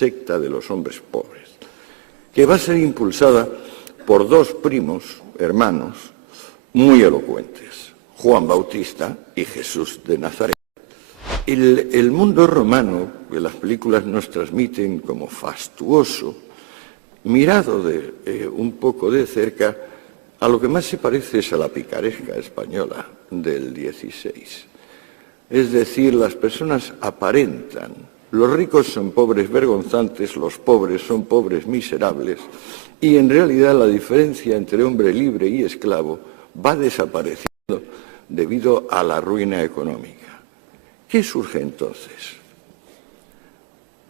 secta de los hombres pobres, que va a ser impulsada por dos primos hermanos muy elocuentes, Juan Bautista y Jesús de Nazaret. El mundo romano, que las películas nos transmiten como fastuoso, mirado un poco de cerca, a lo que más se parece es a la picaresca española del XVI. Es decir, las personas aparentan, los ricos son pobres vergonzantes, los pobres son pobres miserables, y en realidad la diferencia entre hombre libre y esclavo va desapareciendo debido a la ruina económica. ¿Qué surge entonces?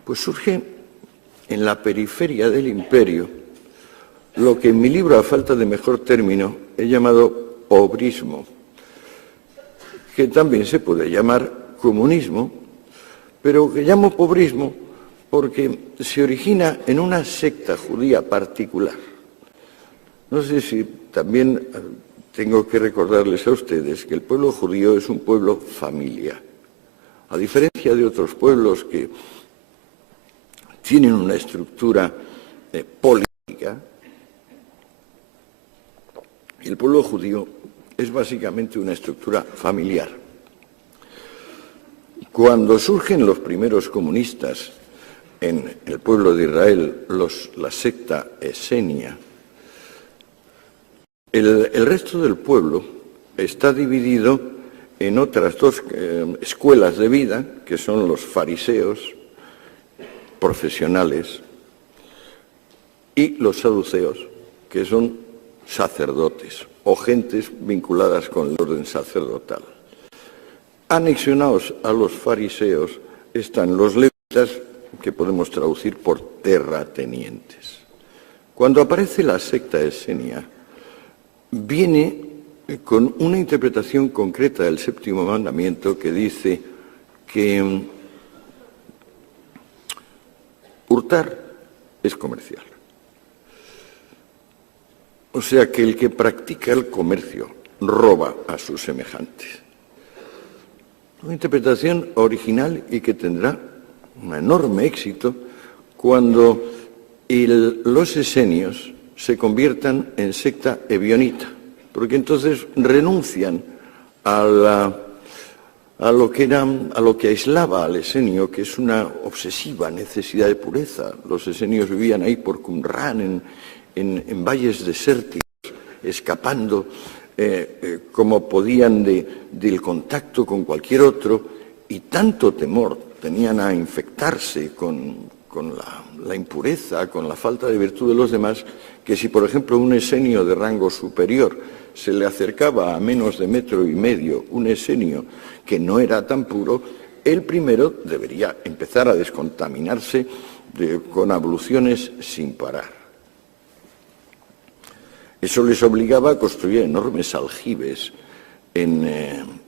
Pues surge en la periferia del imperio lo que en mi libro, a falta de mejor término, he llamado pobrismo, que también se puede llamar comunismo, pero que llamo pobrismo porque se origina en una secta judía particular. No sé si también tengo que recordarles a ustedes que el pueblo judío es un pueblo familia. A diferencia de otros pueblos que tienen una estructura política, el pueblo judío es básicamente una estructura familiar. Cuando surgen los primeros comunistas en el pueblo de Israel, la secta esenia, el resto del pueblo está dividido en otras dos escuelas de vida, que son los fariseos profesionales y los saduceos, que son sacerdotes o gentes vinculadas con el orden sacerdotal. Anexionados a los fariseos están los levitas, que podemos traducir por terratenientes. Cuando aparece la secta esenia, viene con una interpretación concreta del séptimo mandamiento que dice que hurtar es comercial. O sea que el que practica el comercio roba a sus semejantes. Una interpretación original y que tendrá un enorme éxito cuando los esenios se conviertan en secta ebionita, porque entonces renuncian a lo que aislaba al esenio, que es una obsesiva necesidad de pureza. Los esenios vivían ahí por Qumran, en valles desérticos, escapando como podían del contacto con cualquier otro, y tanto temor tenían a infectarse con la impureza, con la falta de virtud de los demás, que si, por ejemplo, un esenio de rango superior se le acercaba a menos de 1,5 metros, un esenio que no era tan puro, el primero debería empezar a descontaminarse con abluciones sin parar. Eso les obligaba a construir enormes aljibes en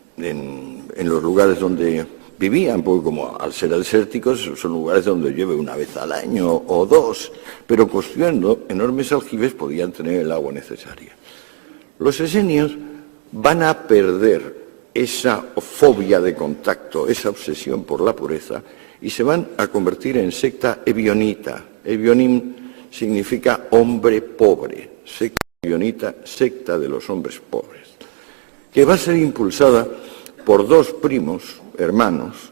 los lugares donde vivían, porque como al ser desérticos son lugares donde llueve una vez al año o dos, pero construyendo enormes aljibes podían tener el agua necesaria. Los esenios van a perder esa fobia de contacto, esa obsesión por la pureza, y se van a convertir en secta ebionita. Ebionim significa hombre pobre, secta ebionita, secta de los hombres pobres, que va a ser impulsada por dos primos hermanos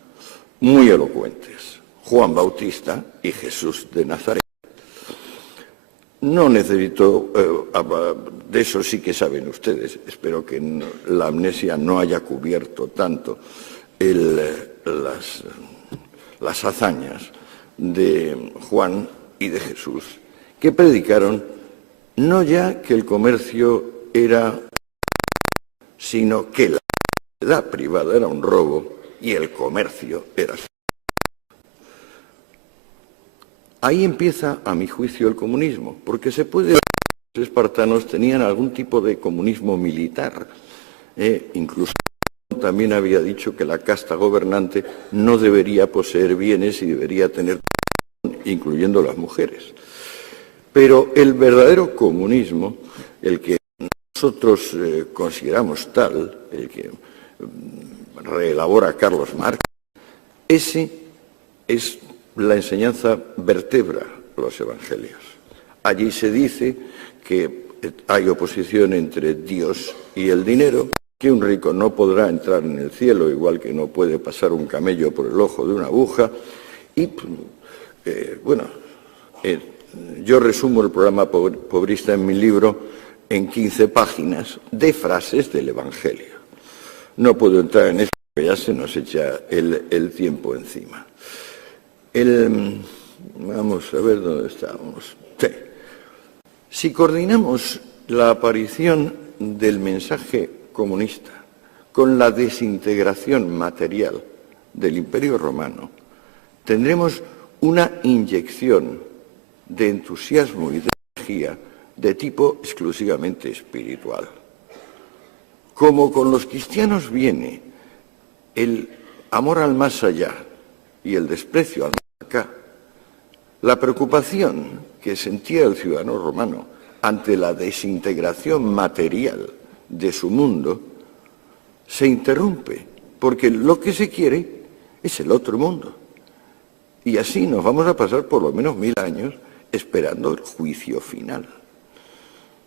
muy elocuentes, Juan Bautista y Jesús de Nazaret. No necesito, de eso sí que saben ustedes, espero que la amnesia no haya cubierto tanto las hazañas de Juan y de Jesús, que predicaron no ya que el comercio era, sino que la propiedad privada era un robo y el comercio era. Ahí empieza, a mi juicio, el comunismo, porque se puede ver que los espartanos tenían algún tipo de comunismo militar. Incluso también había dicho que la casta gobernante no debería poseer bienes y debería tener, incluyendo las mujeres. Pero el verdadero comunismo, el que nosotros consideramos tal, el que reelabora Carlos Marx, ese es la enseñanza vertebra los evangelios. Allí se dice que hay oposición entre Dios y el dinero, que un rico no podrá entrar en el cielo, igual que no puede pasar un camello por el ojo de una aguja. Y, yo resumo el programa pobrista en mi libro en 15 páginas de frases del Evangelio. No puedo entrar en eso, porque ya se nos echa el tiempo encima. Vamos a ver dónde estamos. Sí. Si coordinamos la aparición del mensaje comunista con la desintegración material del Imperio Romano, tendremos una inyección de entusiasmo y de energía de tipo exclusivamente espiritual. Como con los cristianos viene el amor al más allá y el desprecio al más acá, la preocupación que sentía el ciudadano romano ante la desintegración material de su mundo se interrumpe, porque lo que se quiere es el otro mundo. Y así nos vamos a pasar por lo menos 1000 años esperando el juicio final.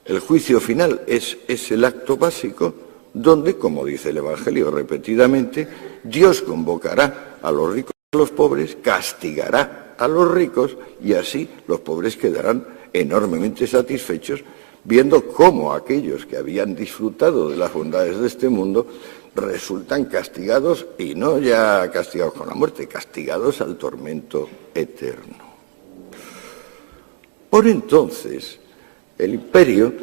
El juicio final es el acto básico donde, como dice el Evangelio repetidamente, Dios convocará a los ricos y a los pobres, castigará a los ricos y así los pobres quedarán enormemente satisfechos viendo cómo aquellos que habían disfrutado de las bondades de este mundo resultan castigados, y no ya castigados con la muerte, castigados al tormento eterno. Por entonces, el imperio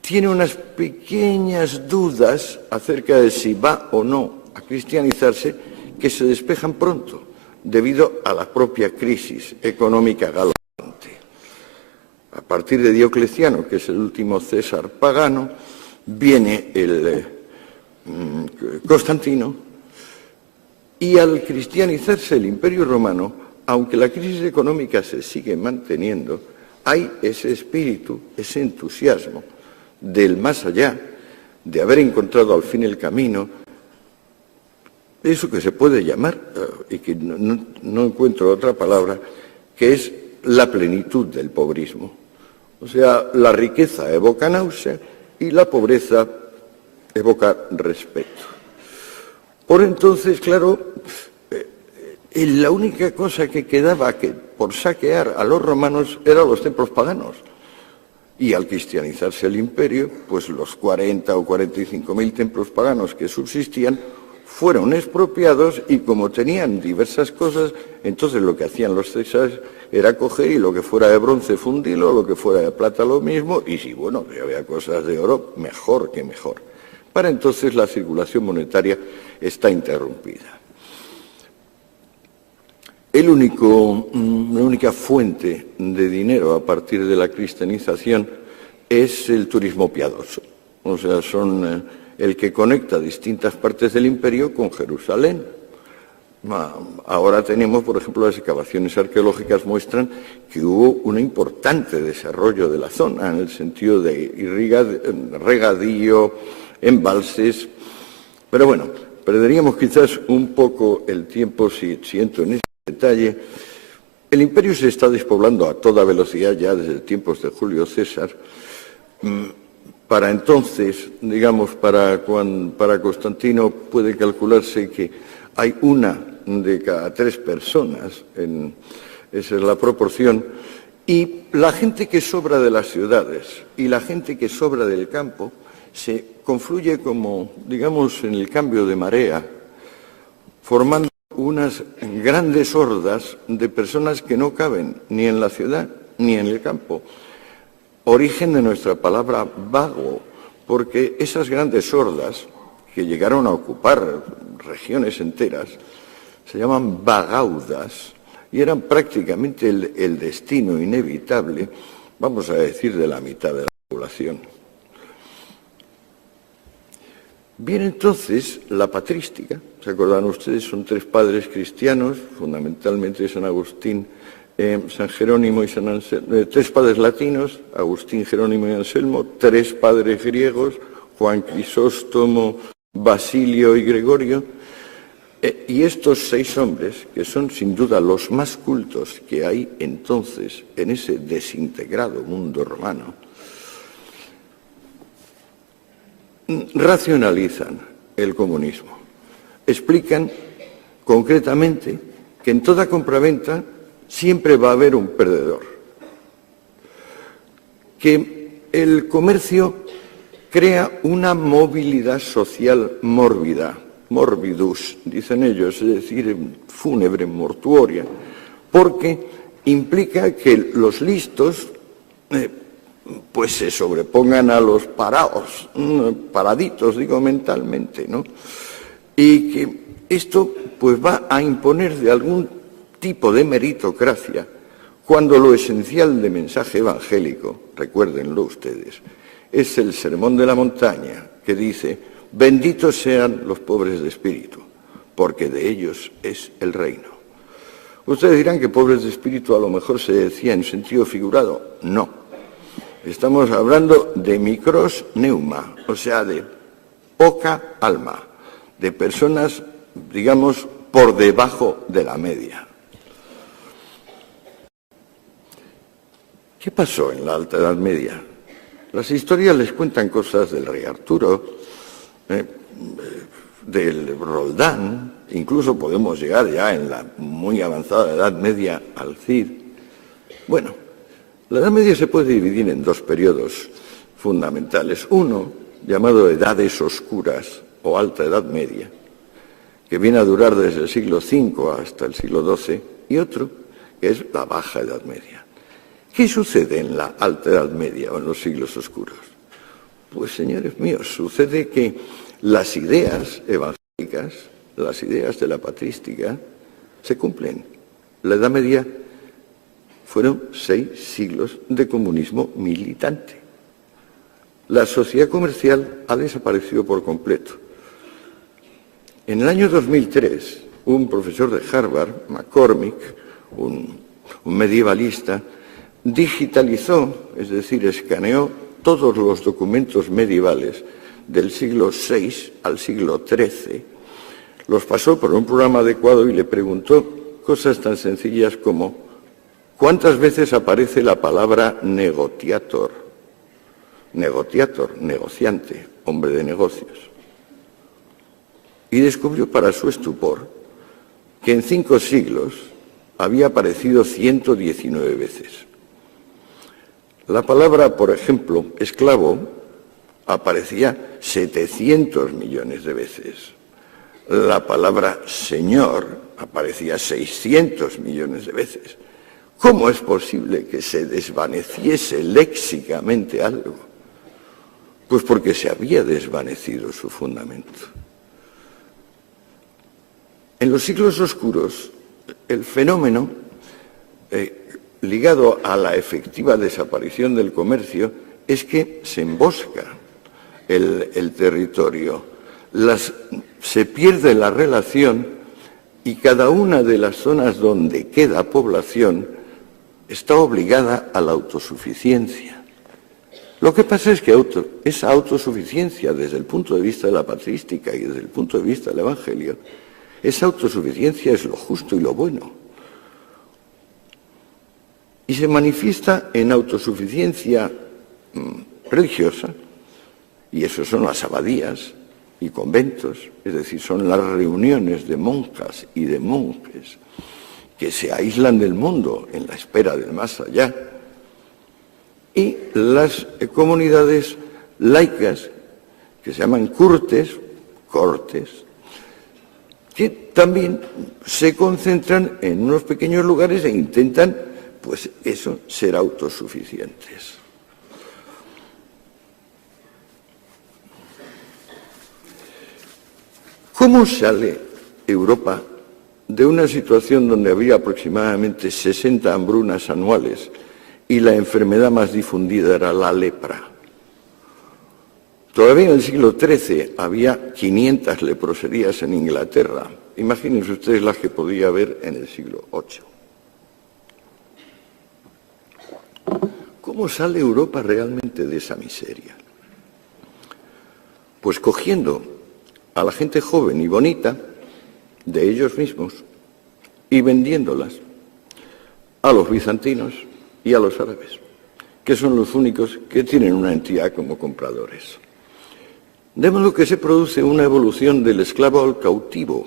tiene unas pequeñas dudas acerca de si va o no a cristianizarse, que se despejan pronto, debido a la propia crisis económica galopante. A partir de Diocleciano, que es el último César pagano, viene el Constantino, y al cristianizarse el Imperio Romano, aunque la crisis económica se sigue manteniendo, hay ese espíritu, ese entusiasmo del más allá, de haber encontrado al fin el camino, eso que se puede llamar, y que no encuentro otra palabra, que es la plenitud del pobrismo. O sea, la riqueza evoca náusea y la pobreza evoca respeto. Por entonces, claro, la única cosa que quedaba por saquear a los romanos eran los templos paganos. Y al cristianizarse el imperio, pues los 40 o 45.000 templos paganos que subsistían fueron expropiados, y como tenían diversas cosas, entonces lo que hacían los césares era coger y lo que fuera de bronce fundirlo, lo que fuera de plata lo mismo, y si había cosas de oro, mejor que mejor. Para entonces la circulación monetaria está interrumpida. La única fuente de dinero a partir de la cristianización es el turismo piadoso. O sea, son el que conecta distintas partes del imperio con Jerusalén. Ahora tenemos, por ejemplo, las excavaciones arqueológicas muestran que hubo un importante desarrollo de la zona en el sentido de regadío, embalses. Pero bueno, perderíamos quizás un poco el tiempo si entro en ese detalle. El imperio se está despoblando a toda velocidad ya desde tiempos de Julio César. Para entonces, digamos, para Constantino puede calcularse que hay 1 de cada 3 personas, esa es la proporción, y la gente que sobra de las ciudades y la gente que sobra del campo se confluye como, digamos, en el cambio de marea, formando unas grandes hordas de personas que no caben ni en la ciudad ni en el campo. Origen de nuestra palabra vago, porque esas grandes hordas que llegaron a ocupar regiones enteras se llaman vagaudas y eran prácticamente el destino inevitable, vamos a decir, de la mitad de la población. Bien, entonces, la patrística, ¿se acordan ustedes? Son 3 padres cristianos, fundamentalmente San Agustín, San Jerónimo y San Anselmo, 3 padres latinos, Agustín, Jerónimo y Anselmo, 3 padres griegos, Juan Crisóstomo, Basilio y Gregorio. Y estos 6 hombres, que son sin duda los más cultos que hay entonces en ese desintegrado mundo romano, racionalizan el comunismo. Explican concretamente que en toda compraventa siempre va a haber un perdedor, que el comercio crea una movilidad social mórbida, morbidus, dicen ellos, es decir, fúnebre, mortuoria, porque implica que los listos pues se sobrepongan a los parados, paraditos, digo mentalmente, ¿no? Y que esto pues va a imponer de algún tipo de meritocracia cuando lo esencial del mensaje evangélico, recuérdenlo ustedes, es el sermón de la montaña que dice: benditos sean los pobres de espíritu, porque de ellos es el reino. Ustedes dirán que pobres de espíritu a lo mejor se decía en sentido figurado. No. Estamos hablando de micros neuma, o sea, de poca alma, de personas, digamos, por debajo de la media. ¿Qué pasó en la Alta Edad Media? Las historias les cuentan cosas del rey Arturo, del Roldán, incluso podemos llegar ya en la muy avanzada Edad Media al Cid. Bueno, la Edad Media se puede dividir en 2 periodos fundamentales. Uno, llamado Edades Oscuras o Alta Edad Media, que viene a durar desde el siglo V hasta el siglo XII, y otro, que es la Baja Edad Media. ¿Qué sucede en la Alta Edad Media o en los siglos oscuros? Pues, señores míos, sucede que las ideas evangélicas, las ideas de la patrística, se cumplen. La Edad Media fueron 6 siglos de comunismo militante. La sociedad comercial ha desaparecido por completo. En el año 2003, un profesor de Harvard, McCormick, un medievalista, digitalizó, es decir, escaneó todos los documentos medievales del siglo VI al siglo XIII, los pasó por un programa adecuado y le preguntó cosas tan sencillas como: ¿cuántas veces aparece la palabra negotiator? Negotiator, negociante, hombre de negocios. Y descubrió para su estupor que en 5 siglos había aparecido 119 veces. La palabra, por ejemplo, esclavo, aparecía 700 millones de veces. La palabra señor aparecía 600 millones de veces. ¿Cómo es posible que se desvaneciese léxicamente algo? Pues porque se había desvanecido su fundamento. En los siglos oscuros, el fenómeno ligado a la efectiva desaparición del comercio es que se embosca el territorio, se pierde la relación y cada una de las zonas donde queda población está obligada a la autosuficiencia. Lo que pasa es que esa autosuficiencia, desde el punto de vista de la patrística y desde el punto de vista del Evangelio, esa autosuficiencia es lo justo y lo bueno. Y se manifiesta en autosuficiencia religiosa, y eso son las abadías y conventos, es decir, son las reuniones de monjas y de monjes que se aíslan del mundo en la espera del más allá, y las comunidades laicas que se llaman cortes, que también se concentran en unos pequeños lugares e intentan, pues eso, ser autosuficientes. ¿Cómo sale Europa de una situación donde había aproximadamente 60 hambrunas anuales y la enfermedad más difundida era la lepra? Todavía en el siglo XIII había 500 leproserías en Inglaterra. Imagínense ustedes las que podía haber en el siglo VIII. ¿Cómo sale Europa realmente de esa miseria? Pues cogiendo a la gente joven y bonita de ellos mismos y vendiéndolas a los bizantinos y a los árabes, que son los únicos que tienen una entidad como compradores. De modo que se produce una evolución del esclavo al cautivo,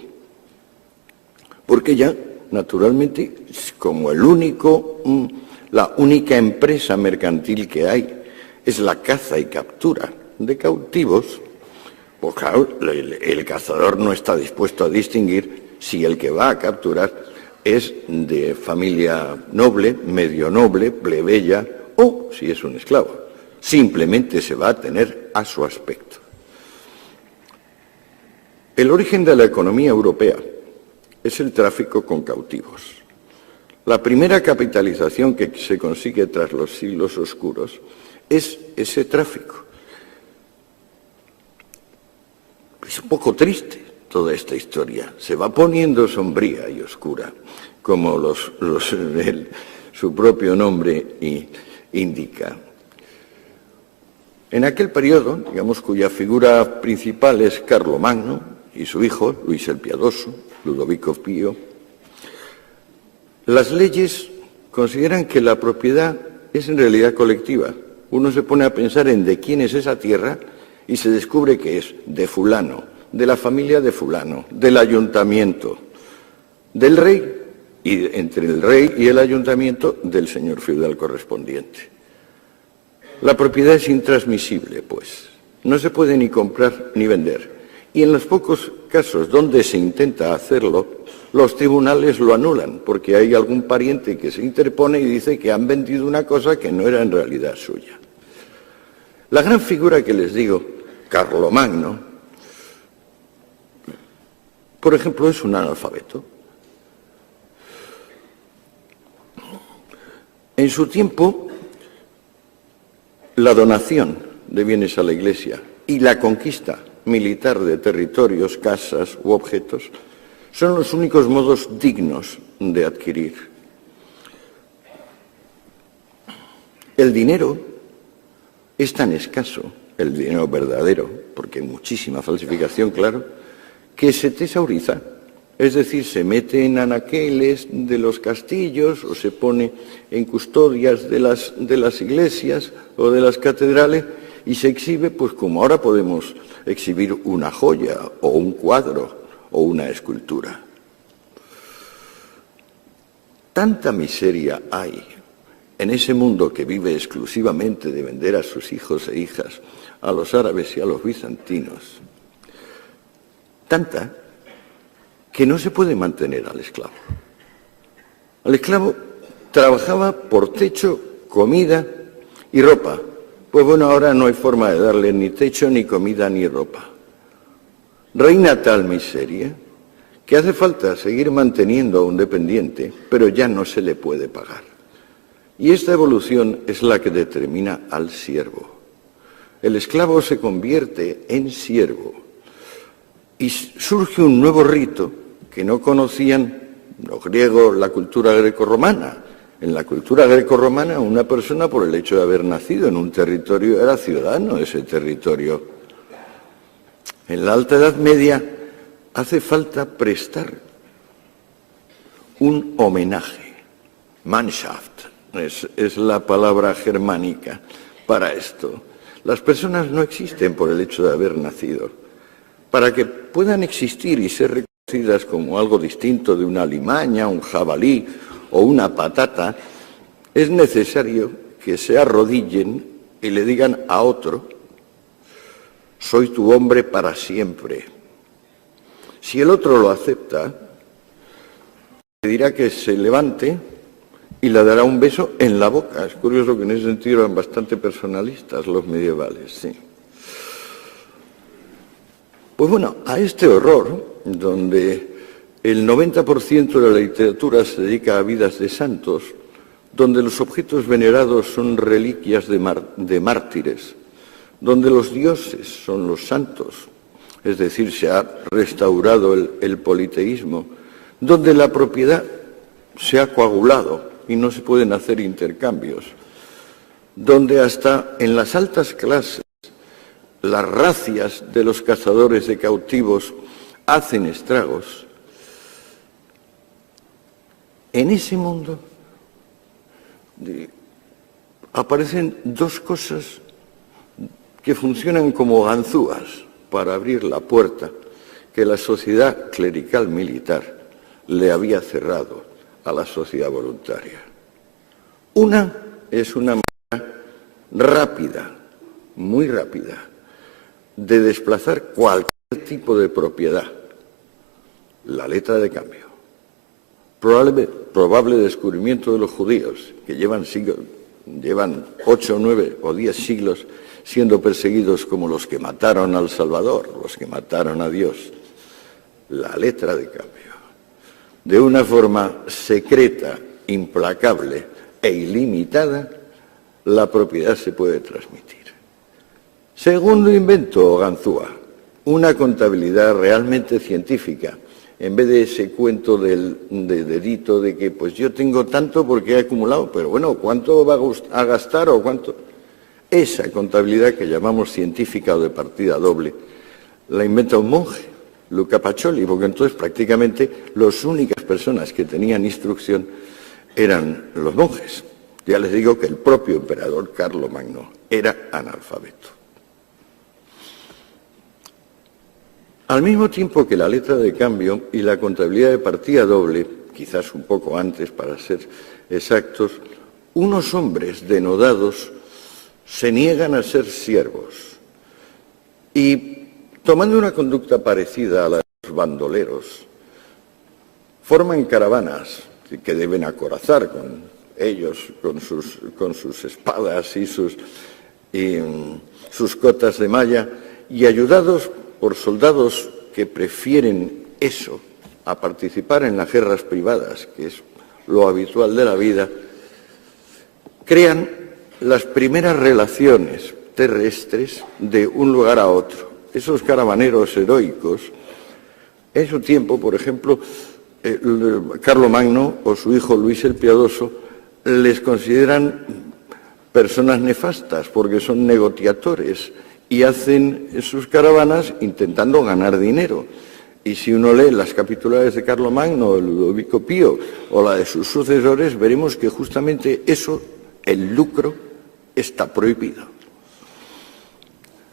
porque ya, naturalmente, como la única empresa mercantil que hay es la caza y captura de cautivos, pues claro, el cazador no está dispuesto a distinguir si el que va a capturar es de familia noble, medio noble, plebeya o si es un esclavo. Simplemente se va a tener a su aspecto. El origen de la economía europea es el tráfico con cautivos. La primera capitalización que se consigue tras los siglos oscuros es ese tráfico. Es un poco triste toda esta historia. Se va poniendo sombría y oscura, como su propio nombre indica. En aquel periodo, digamos, cuya figura principal es Carlomagno y su hijo, Luis el Piadoso, Ludovico Pío, las leyes consideran que la propiedad es en realidad colectiva. Uno se pone a pensar en de quién es esa tierra y se descubre que es de fulano, de la familia de fulano, del ayuntamiento, del rey, y entre el rey y el ayuntamiento del señor feudal correspondiente. La propiedad es intransmisible, pues. No se puede ni comprar ni vender. Y en los pocos casos donde se intenta hacerlo, los tribunales lo anulan, porque hay algún pariente que se interpone y dice que han vendido una cosa que no era en realidad suya. La gran figura que les digo, Carlomagno, por ejemplo, es un analfabeto. En su tiempo, la donación de bienes a la Iglesia y la conquista militar de territorios, casas u objetos son los únicos modos dignos de adquirir. El dinero es tan escaso, el dinero verdadero, porque hay muchísima falsificación, claro, que se tesauriza, es decir, se mete en anaqueles de los castillos o se pone en custodias de las iglesias o de las catedrales y se exhibe, pues como ahora podemos exhibir una joya o un cuadro o una escultura. Tanta miseria hay en ese mundo que vive exclusivamente de vender a sus hijos e hijas a los árabes y a los bizantinos, tanta que no se puede mantener al esclavo. Al esclavo trabajaba por techo, comida y ropa. Pues bueno, ahora no hay forma de darle ni techo, ni comida, ni ropa. Reina tal miseria que hace falta seguir manteniendo a un dependiente, pero ya no se le puede pagar. Y esta evolución es la que determina al siervo. El esclavo se convierte en siervo y surge un nuevo rito que no conocían los griegos, la cultura grecorromana. En la cultura grecorromana, una persona, por el hecho de haber nacido en un territorio, era ciudadano de ese territorio. En la Alta Edad Media hace falta prestar un homenaje. Mannschaft es la palabra germánica para esto. Las personas no existen por el hecho de haber nacido. Para que puedan existir y ser reconocidas como algo distinto de una alimaña, un jabalí o una patata, es necesario que se arrodillen y le digan a otro: soy tu hombre para siempre. Si el otro lo acepta, le dirá que se levante y le dará un beso en la boca. Es curioso que en ese sentido eran bastante personalistas los medievales, sí. Pues bueno, a este horror, donde el 90% de la literatura se dedica a vidas de santos, donde los objetos venerados son reliquias de mártires, donde los dioses son los santos, es decir, se ha restaurado el politeísmo, donde la propiedad se ha coagulado y no se pueden hacer intercambios, donde hasta en las altas clases las racias de los cazadores de cautivos hacen estragos, En ese mundo aparecen dos cosas que funcionan como ganzúas para abrir la puerta que la sociedad clerical militar le había cerrado a la sociedad voluntaria. Una es una manera rápida, muy rápida, de desplazar cualquier tipo de propiedad, la letra de cambio. Probable descubrimiento de los judíos, que llevan 8, 9 o 10 siglos siendo perseguidos como los que mataron al Salvador, los que mataron a Dios. La letra de cambio. De una forma secreta, implacable e ilimitada, la propiedad se puede transmitir. Segundo invento, ganzúa, una contabilidad realmente científica, en vez de ese cuento de dedito de que pues yo tengo tanto porque he acumulado, pero bueno, ¿cuánto va a gastar o cuánto? Esa contabilidad que llamamos científica o de partida doble, la inventa un monje, Luca Pacioli, porque entonces prácticamente las únicas personas que tenían instrucción eran los monjes. Ya les digo que el propio emperador Carlomagno era analfabeto. Al mismo tiempo que la letra de cambio y la contabilidad de partida doble, quizás un poco antes para ser exactos, unos hombres denodados se niegan a ser siervos y, tomando una conducta parecida a la de los bandoleros, forman caravanas que deben acorazar con ellos, con sus espadas y sus cotas de malla, y ayudados por soldados que prefieren eso a participar en las guerras privadas, que es lo habitual de la vida, crean las primeras relaciones terrestres de un lugar a otro. Esos caravaneros heroicos, en su tiempo, por ejemplo, Carlomagno o su hijo Luis el Piadoso les consideran personas nefastas porque son negociadores y hacen sus caravanas intentando ganar dinero. Y si uno lee las capitulares de Carlomagno, de Ludovico Pío o la de sus sucesores, veremos que justamente eso, el lucro, está prohibido.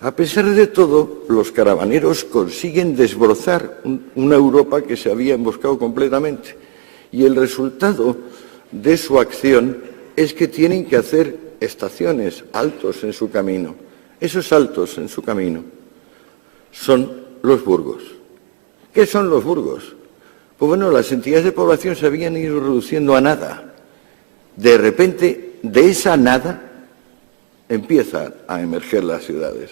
A pesar de todo, los caravaneros consiguen desbrozar una Europa que se había emboscado completamente. Y el resultado de su acción es que tienen que hacer estaciones, altos en su camino. Esos altos en su camino son los burgos. ¿Qué son los burgos? Pues bueno, las entidades de población se habían ido reduciendo a nada. De repente, de esa nada, empiezan a emerger las ciudades.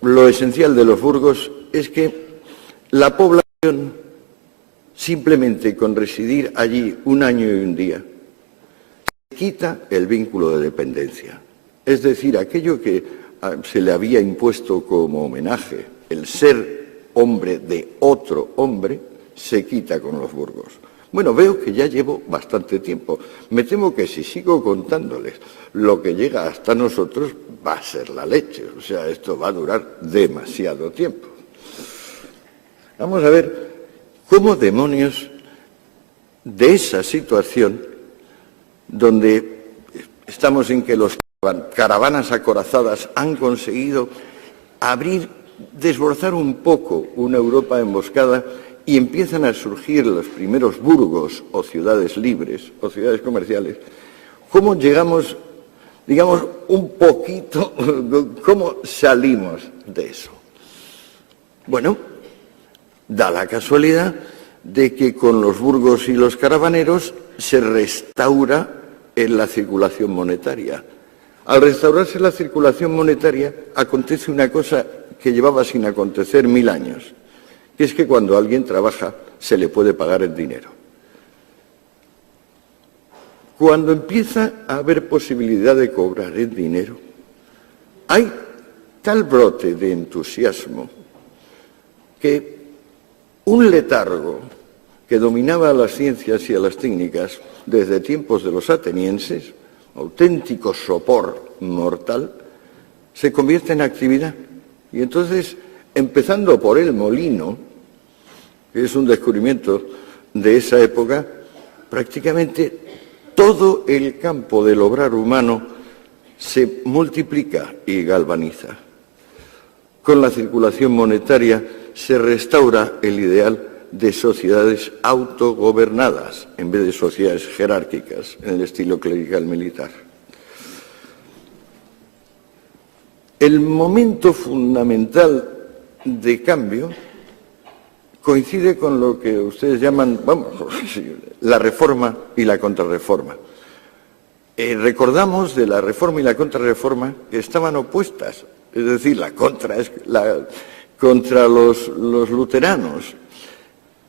Lo esencial de los burgos es que la población, simplemente con residir allí un año y un día, quita el vínculo de dependencia. Es decir, aquello que se le había impuesto como homenaje, el ser hombre de otro hombre, se quita con los burgos. Bueno, veo que ya llevo bastante tiempo. Me temo que si sigo contándoles lo que llega hasta nosotros, va a ser la leche. O sea, esto va a durar demasiado tiempo. Vamos a ver cómo demonios de esa situación, donde estamos en que los caravanas acorazadas han conseguido desbrozar un poco una Europa emboscada, y empiezan a surgir los primeros burgos o ciudades libres o ciudades comerciales, ¿cómo llegamos, digamos, un poquito, cómo salimos de eso? Bueno, da la casualidad de que con los burgos y los caravaneros se restaura la circulación monetaria. Al restaurarse la circulación monetaria, acontece una cosa que llevaba sin acontecer 1000 años, que es que cuando alguien trabaja se le puede pagar el dinero. Cuando empieza a haber posibilidad de cobrar el dinero, hay tal brote de entusiasmo que un letargo que dominaba a las ciencias y a las técnicas desde tiempos de los atenienses, auténtico sopor mortal, se convierte en actividad. Y entonces, empezando por el molino, que es un descubrimiento de esa época, prácticamente todo el campo del obrar humano se multiplica y galvaniza. Con la circulación monetaria se restaura el ideal de sociedades autogobernadas en vez de sociedades jerárquicas en el estilo clerical militar. El momento fundamental de cambio coincide con lo que ustedes llaman, la reforma y la contrarreforma. Recordamos de la reforma y la contrarreforma que estaban opuestas, es decir, contra los luteranos.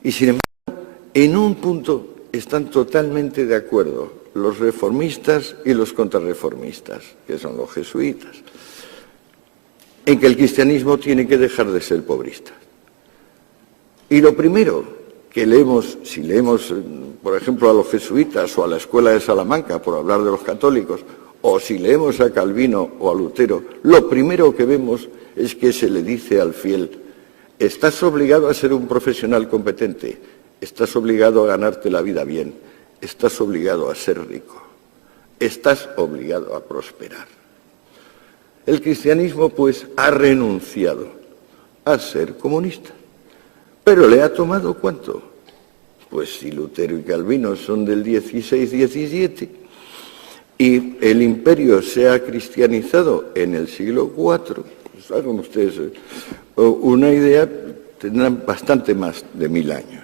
Y sin embargo, en un punto están totalmente de acuerdo los reformistas y los contrarreformistas, que son los jesuitas, en que el cristianismo tiene que dejar de ser pobrista. Y lo primero que leemos, si leemos, por ejemplo, a los jesuitas o a la Escuela de Salamanca, por hablar de los católicos, o si leemos a Calvino o a Lutero, lo primero que vemos es que se le dice al fiel: estás obligado a ser un profesional competente, estás obligado a ganarte la vida bien, estás obligado a ser rico, estás obligado a prosperar. El cristianismo, pues, ha renunciado a ser comunista. Pero le ha tomado ¿cuánto? Pues si Lutero y Calvino son del 16-17 y el imperio se ha cristianizado en el siglo IV, pues hagan ustedes una idea, tendrán bastante más de 1000 años.